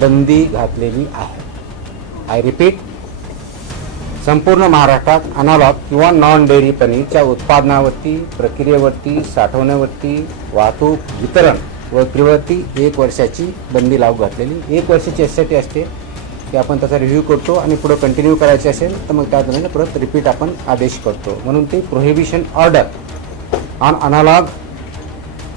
बंदी घातलेली आहे. आय रिपीट, संपूर्ण महाराष्ट्रात अनालॉग किंवा नॉन डेअरी पनीरच्या उत्पादनावरती, प्रक्रियेवरती, साठवण्यावरती, वाहतूक, वितरण व विक्रीवरती 1 वर्षाची बंदी लागू घातलेली. 1 वर्षाची यासाठी असते की आपण त्याचा रिव्ह्यू करतो आणि पुढे कंटिन्यू करायचे असेल तर मग त्याद्वारे परत रिपीट आपण आदेश करतो. म्हणून ते प्रोहिबिशन ऑर्डर ऑन अनालॉग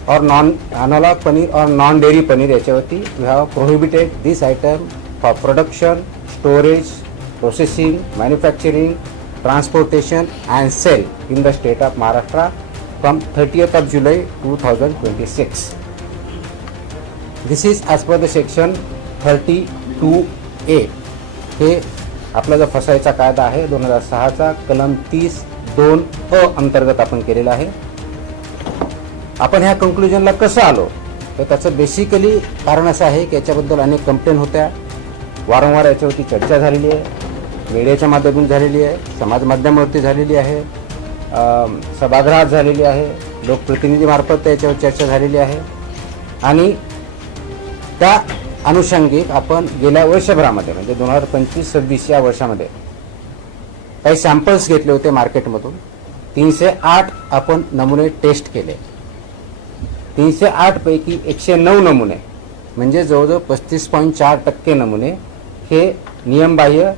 और नॉन अनालॉग पनीर और नॉन डेअरी पनीर याच्यावरती we have prohibited this item for production, storage, processing, manufacturing, transportation and sale in the state of Maharashtra from 30th of July 2026. This is as per the section 32A. हे आपला जो फसायचा कायदा आहे 2006चा कलम 30(2)अ अंतर्गत आपण केलेला आहे. आपण ह्या कंक्लुजनला कसं आलो तर त्याचं बेसिकली कारण असं आहे की याच्याबद्दल अनेक कंप्लेंट होत्या, वारंवार याच्यावरती चर्चा झालेली आहे, मीडियाच्या माध्यमातून झालेली आहे, समाज माध्यमावरती झालेली आहे, सभागृहात झालेली आहे, लोकप्रतिनिधीमार्फत याच्यावर चर्चा झालेली आहे. आणि त्या अनुषंगिक आपण गेल्या वर्षभरामध्ये म्हणजे 2025-26 या वर्षामध्ये काही सॅम्पल्स घेतले होते मार्केटमधून. 308 आपण नमुने टेस्ट केले. 308 पैकी 109 नमुने म्हणजे जवळजवळ 35.4% नमुने हे नियमबाह्य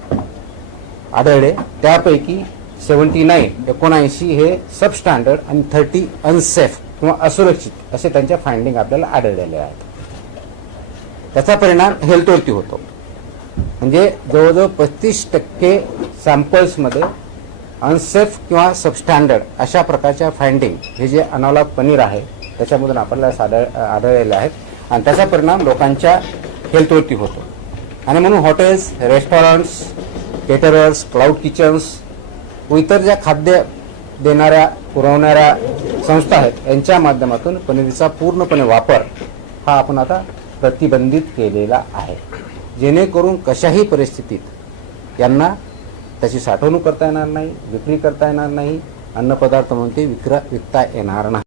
आढळले. त्यापैकी 79 हे सबस्टँडर्ड आणि 30 अनसेफ किंवा असुरक्षित असे त्यांच्या फाइंडिंग आपल्याला आढळलेले आहेत. त्याचा परिणाम हेल्थवरती होतो. म्हणजे जवळजवळ 35% सॅम्पल्समध्ये अनसेफ किंवा सबस्टँडर्ड अशा प्रकारच्या फाइंडिंग हे जे अनालॉग पनीर आहे त्याच्यामधून आपल्याला आढळलेले आहेत आणि त्याचा परिणाम लोकांच्या हेल्थवरती होतो. आणि म्हणून hotels, restaurants, caterers, cloud kitchens व इतर ज्या खाद्य देणाऱ्या पुरवणाऱ्या संस्था आहेत यांच्या माध्यमातून पनीरचा पूर्णपणे वापर हा आपण आता प्रतिबंधित केलेला आहे, जेणेकरून कशाही परिस्थितीत यांना त्याची साठवणूक करता येणार नाही, विक्री करता येणार नाही, अन्नपदार्थ म्हणून ते विकता येणार नाही.